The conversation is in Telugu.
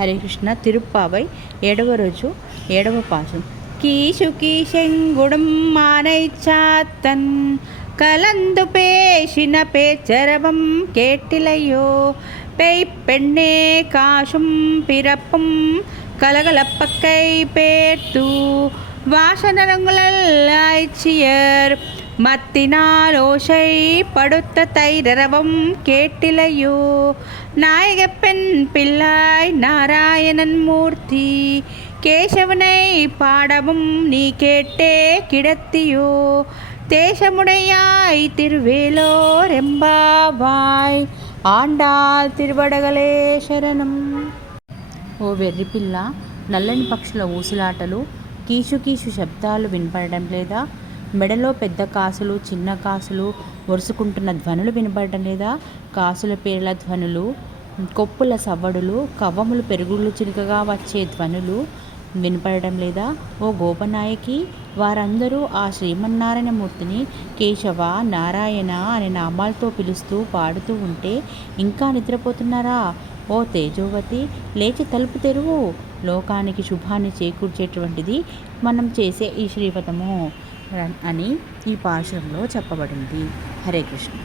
ஹரிகிருஷ்ண திருப்பாவை எடவரஜு எடவபாசம் கீசுகி செங்குடும் மானை சாத்தன் கலந்து பேசின பேச்சரவம் கேட்டிலையோ? பெய் பெண்ணே காசும் பிறப்பும் கலகலப்பக்கை பேர்த்து வாசனரங்குளாய்ச்சியர் மத்தினால் ஓசை படுத்த தைரவம் கேட்டிலையோ? நாயக பெண் பிள்ளாய் நாராயணன் மூர்த்தி கேசவனை பாடவும் நீ கேட்டே கிடத்தியோ தேசமுடையாய் திருவேலோர் ఎంబావాయ్ ఆండాల్ తిరువడగలే శరణం ఓ వెర్రిపిల్ల నల్లని పక్షుల ఊసులాటలు కీచు కీచు శబ్దాలు వినపడడం లేదా మెడలో పెద్ద కాసులు చిన్న కాసులు ఒరుసుకుంటున్న ధ్వనులు వినపడడం లేదా? కాసుల పేర్ల ధ్వనులు కొప్పుల సవ్వడులు కవ్వములు పెరుగులు చిలుకగా వచ్చే ధ్వనులు వినపడడం లేదా? ఓ గోపనాయకి వారందరూ ఆ శ్రీమన్నారాయణమూర్తిని కేశవ నారాయణ అనే నామాలతో పిలుస్తూ పాడుతూ ఉంటే ఇంకా నిద్రపోతున్నారా? ఓ తేజోవతి లేచి తలుపు తెరువు. లోకానికి శుభాన్ని చేకూర్చేటువంటిది మనం చేసే ఈ శ్రీపదము. అని ఈ పాశంలో చెప్పబడింది. హరే కృష్ణ.